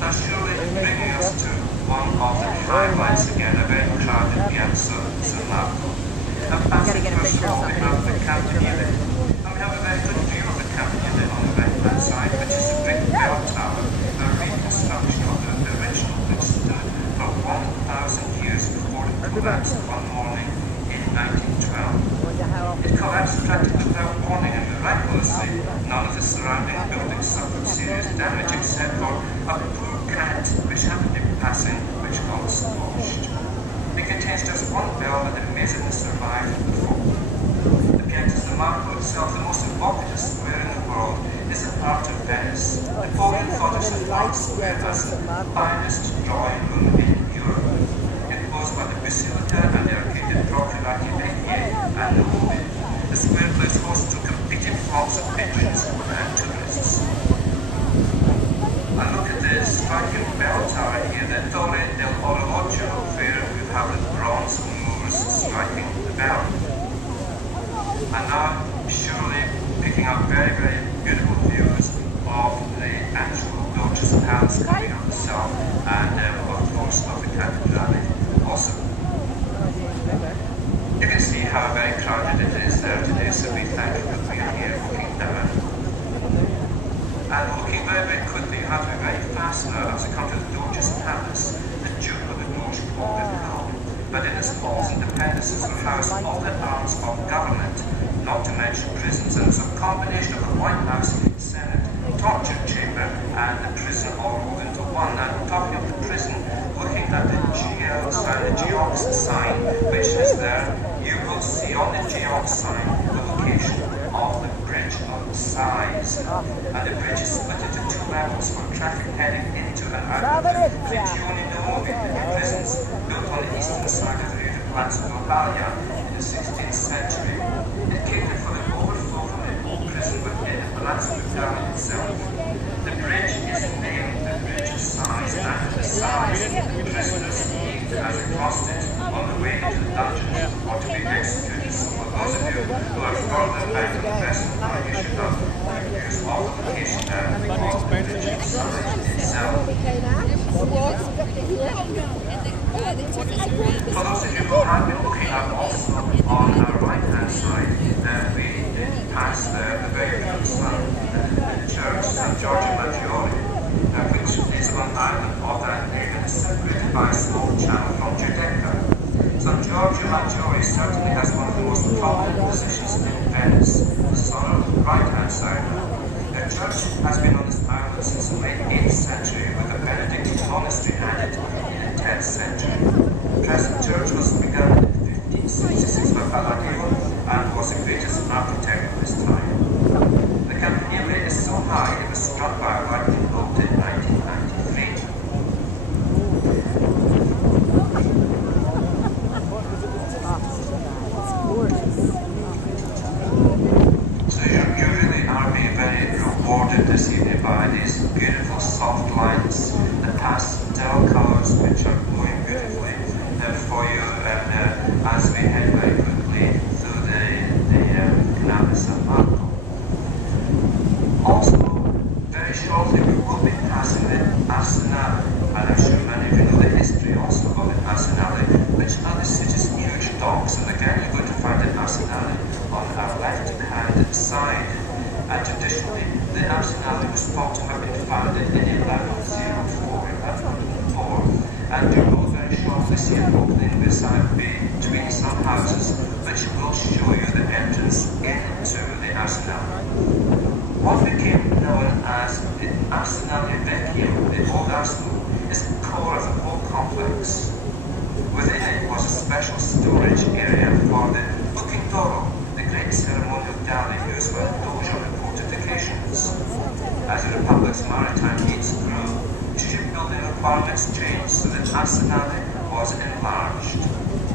Now surely bringing us to one of the highlights again, a very crowded Piazza San Marco. Now passing first of all, we have the Campanile. And we have a very good view of the Campanile on the right-hand side, which is a brick bell tower, a reconstruction of the original, which stood for 1,000 years before it collapsed one morning in 1912. It collapsed practically without warning, and miraculously, none of the surrounding buildings suffered serious damage except for a poor cat which happened to be passing, which got squashed. It contains just one bell that amazingly survived the fall. The Piazza San Marco itself, the most evocative square in the world, is a part of Venice. Napoleon thought of St. Mark's Square as the finest drawing room in Europe. Enclosed by the Basilica and the arcaded Procurati Vecchie and the Nuovi, the square plays host to competing flocks of patrons and tourists. And look at this striking bell tower here, the Torre del Orologio, where we have the bronze Moors striking the bell. And now, surely picking up very, very beautiful views of the actual Doge's Palace coming up the south, and of course of the Cathedrale also. You can see how very crowded it is there today, so we thank you for being here looking down. And looking very, very quickly, you have to be very fast now as you come to the Doge's Palace. The Duke of the Doge called it home, but in its halls and dependencies will house all the arms of government, not to mention prisons, and it's a combination of the White House, Senate, torture chamber, and the prison all rolled into one. Now, talking of the prison, looking at the GL sign, the Geox sign, which is there, you will see on the Geox sign the location of the bridge of size. And the bridge is split into two levels for traffic heading into and out of the Prigioni Nuovi, the prisons built on the eastern side of the River Palazzo d'Orbalia in the 16th century. It catered for the overflow from the old prison within the Palazzo d'Orbalia itself. The bridge is named the Bridge of Sighs after the sighs the prisoners heaved as they crossed it on the way into the dungeons or to be executed. So for those of you who are further back in the vessel, you should have use all the location there of the Bridge of Sighs itself. For those of you who have been looking at also on our right-hand side, we did pass there the very beautiful church, St. Giorgio Maggiore, which is on an island of that name and is separated by a small channel from Giudecca. St. Giorgio Maggiore certainly has one of the most prominent positions in Venice. This is on the right-hand side. The church has been on this island since the late 8th century, with a Benedictine monastery added in the 10th century. The present church was begun in 1566 by Palladio and was the greatest architect of his time. The Campanile is so high it was struck by a lightning bolt in 1993. So you really are being very rewarded this evening by these beautiful soft lines, the pastel colours which are glowing beautifully for you, and as we head very quickly through the Canal di San Marco. Also, very shortly we will be passing the Arsenale, and I'm sure many of you know the history also of the Arsenale, which are the city's huge docks, and again you're going to find the Arsenale on our left-hand side. And traditionally, the Arsenale was thought to have been founded in 1104, and you will very shortly see an opening beside between some houses, which will show you the entrance into the Arsenale. What became known as the Arsenale Vecchio, the old arsenal, is the core of the whole complex. Within it was a special storage area for the Booking Toro, the great ceremonial galley used by the Doge on important occasions. As the Republic's maritime needs grew, shipbuilding requirements changed, so that Arsenale was enlarged.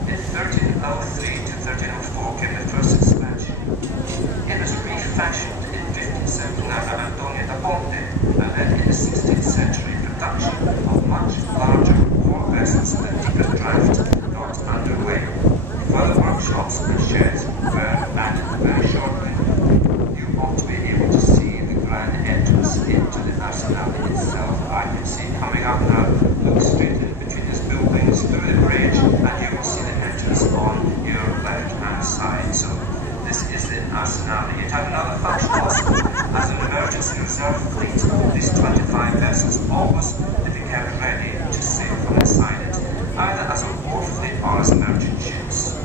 In 1303 to 1304 came the first expansion. It was refashioned in 1579 by Antonio da Ponte, and then in the 16th century production of much larger war vessels and a deeper draft got underway. Further workshops and sheds were added very shortly. You ought to be able to see the grand entrance into the Arsenale itself. I can see coming they became ready to sail from inside it, either as a war fleet or as merchant ships.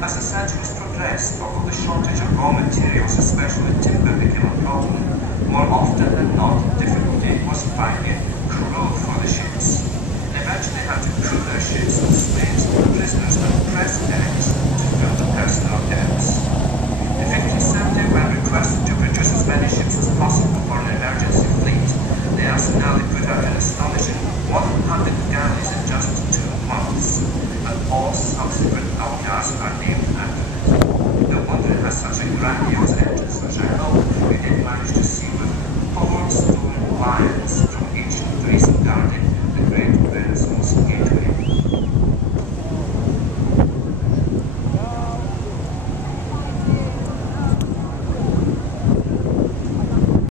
As the centuries progressed, although the shortage of raw materials, especially timber, became a problem, more often than not, difficulty was finding crew for the ships. They eventually had to crew their ships with slaves, prisoners, and press gangs to fill the personal gaps. In 1570, when requested to produce as many ships as possible for an emergency fleet, the Arsenale put out an astonishing 100 galleys in just 2 months, and all subsequent alcars are named after it. No wonder it has such a grandiose entrance, which I hope we did manage to see with